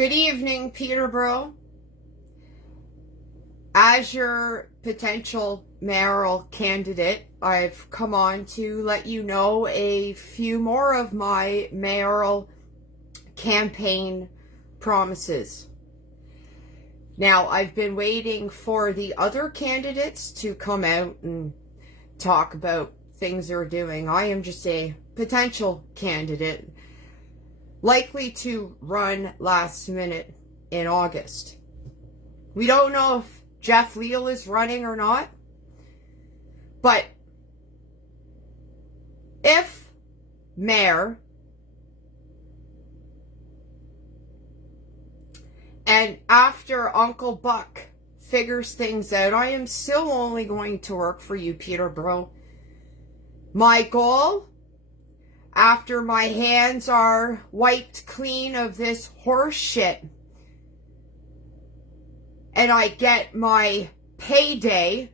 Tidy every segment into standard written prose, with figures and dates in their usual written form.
Good evening, Peterborough. As your potential mayoral candidate, I've come on to let you know a few more of my mayoral campaign promises. Now, I've been waiting for the other candidates to come out and talk about things they're doing. I am just a potential candidate, likely to run last minute in August. We don't know if Jeff Leal is running or not, but if mayor and after Uncle Buck figures things out, I am still only going to work for you, Peterborough. My goal, after my hands are wiped clean of this horse shit and I get my payday,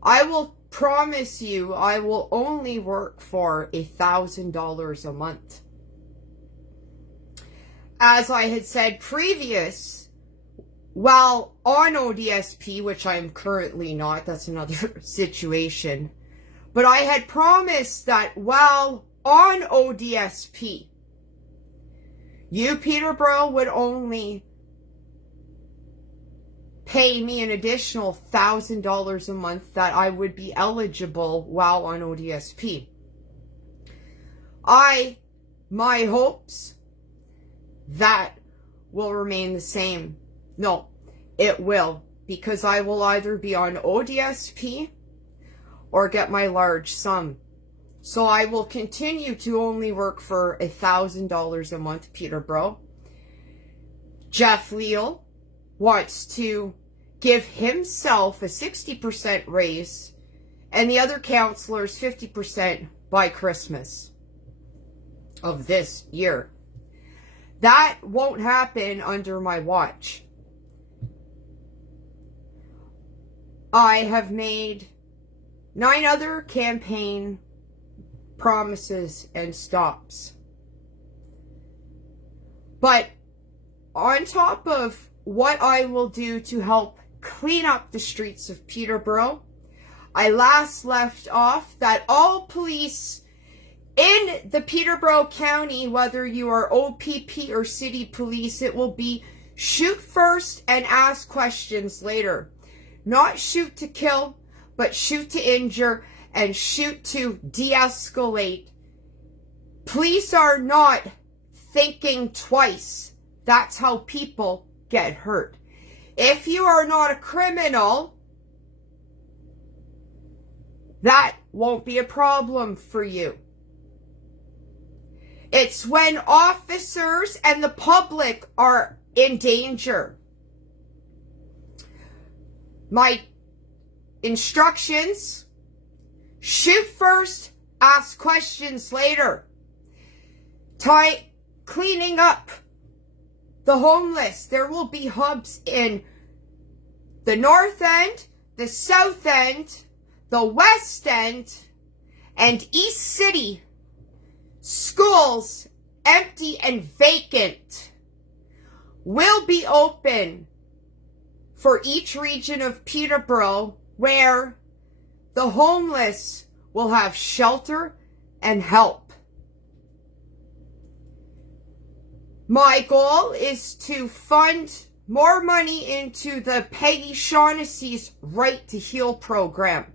I will promise you I will only work for $1,000 a month. As I had said previous, while on ODSP, which I am currently not, that's another situation, but I had promised that while on ODSP, you, Peterborough, would only pay me an additional $1,000 a month that I would be eligible while on ODSP. My hopes, that will remain the same. No, it will, because I will either be on ODSP or get my large sum. So I will continue to only work for $1,000 a month, Peterborough. Jeff Leal wants to give himself a 60% raise and the other councillors 50% by Christmas of this year. That won't happen under my watch. I have made 9 other campaign promises and stops. But on top of what I will do to help clean up the streets of Peterborough, I last left off that all police in the Peterborough County, whether you are OPP or city police, it will be shoot first and ask questions later. Not shoot to kill, but shoot to injure and shoot to de-escalate. Police are not thinking twice. That's how people get hurt. If you are not a criminal, that won't be a problem for you. It's when officers and the public are in danger. My instructions: shoot first, ask questions later. Cleaning up the homeless. There will be hubs in the North End, the South End, the West End, and East City. Schools, empty and vacant, will be open for each region of Peterborough, where the homeless will have shelter and help. My goal is to fund more money into the Peggy Shaughnessy's Right to Heal program.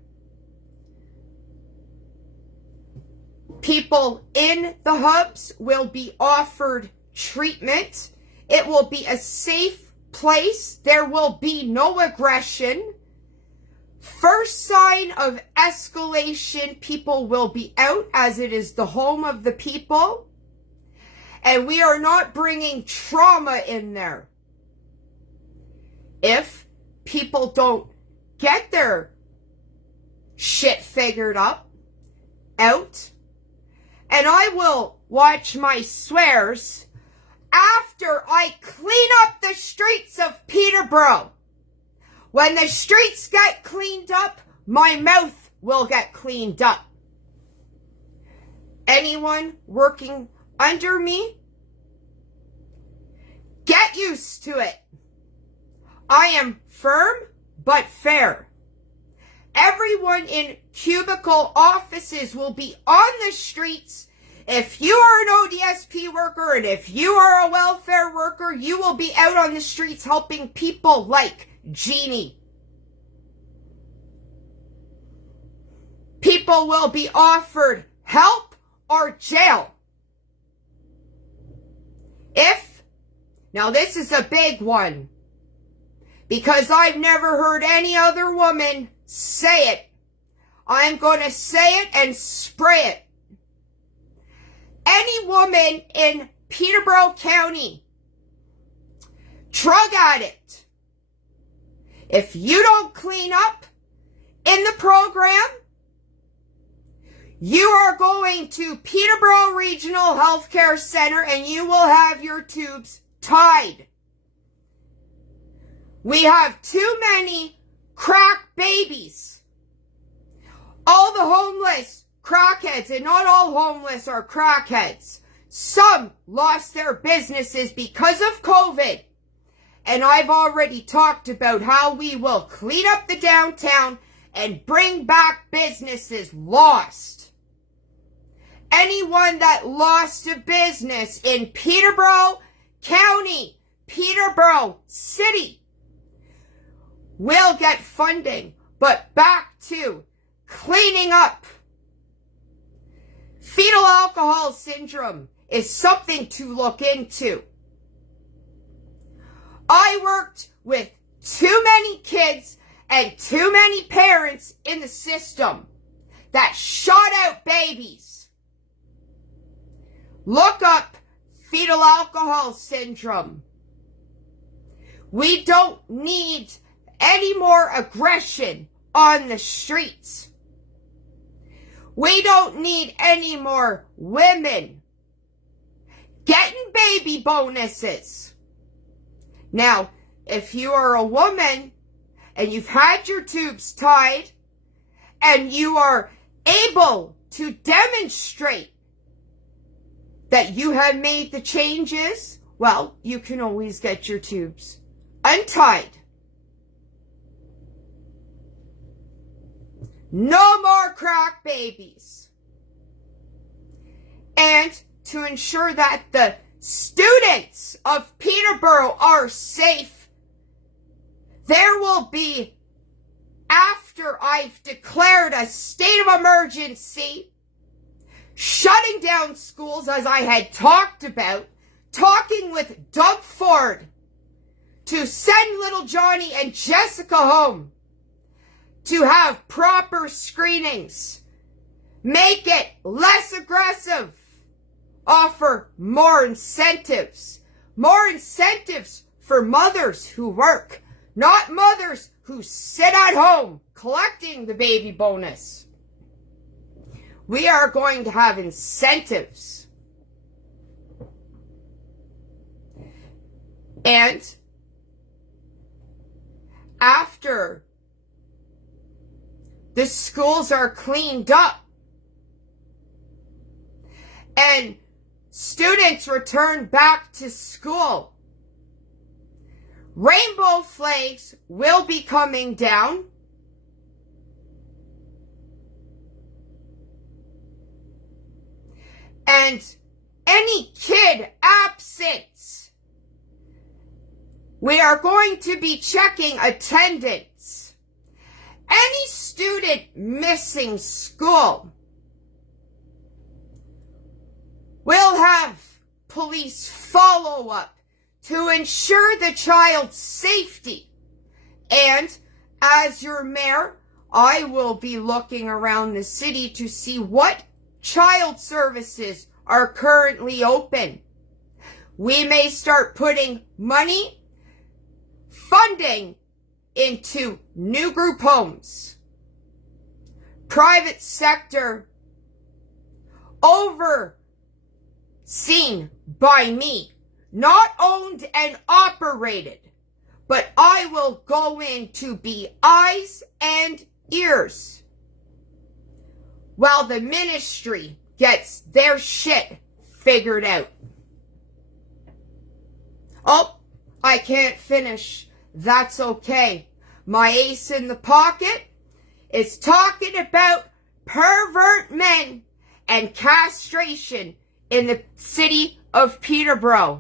People in the hubs will be offered treatment. It will be a safe place. There will be no aggression. First sign of escalation, people will be out, as it is the home of the people. And we are not bringing trauma in there. If people don't get their shit figured out, and I will watch my swears after I clean up the streets of Peterborough. When the streets get cleaned up, my mouth will get cleaned up. anyone working under me Get used to it. I am firm but fair. Everyone in cubicle offices will be on the streets. If you are an ODSP worker and if you are a welfare worker, you will be out on the streets helping people like Jeannie. People will be offered help or jail. Now this is a big one, because I've never heard any other woman say it. I'm going to say it and spray it. Any woman in Peterborough County, drug addict, if you don't clean up in the program, you are going to Peterborough Regional Healthcare Center and you will have your tubes tied. We have too many crack babies. All the homeless crackheads, and not all homeless are crackheads. Some lost their businesses because of COVID. And I've already talked about how we will clean up the downtown and bring back businesses lost. Anyone that lost a business in Peterborough County, Peterborough City, will get funding. But back to cleaning up. Fetal alcohol syndrome is something to look into. I worked with too many kids and too many parents in the system that shot out babies. Look up fetal alcohol syndrome. We don't need any more aggression on the streets. We don't need any more women getting baby bonuses. Now, if you are a woman and you've had your tubes tied and you are able to demonstrate that you have made the changes, well, you can always get your tubes untied. No more crack babies. And to ensure that the students of Peterborough are safe, there will be, after I've declared a state of emergency, shutting down schools as I had talked about, talking with Doug Ford to send little Johnny and Jessica home, to have proper screenings, make it less aggressive, offer more incentives for mothers who work, not mothers who sit at home collecting the baby bonus. We are going to have incentives. And after the schools are cleaned up and students return back to school, rainbow flags will be coming down. And any kid absent, we are going to be checking attendance. Any student missing school will have police follow up to ensure the child's safety. And as your mayor, I will be looking around the city to see what child services are currently open. We may start putting money, funding into new group homes, private sector, overseen by me, not owned and operated, but I will go in to be eyes and ears while the ministry gets their shit figured out. Oh, I can't finish. That's okay. My ace in the pocket is talking about pervert men and castration in the city of Peterborough.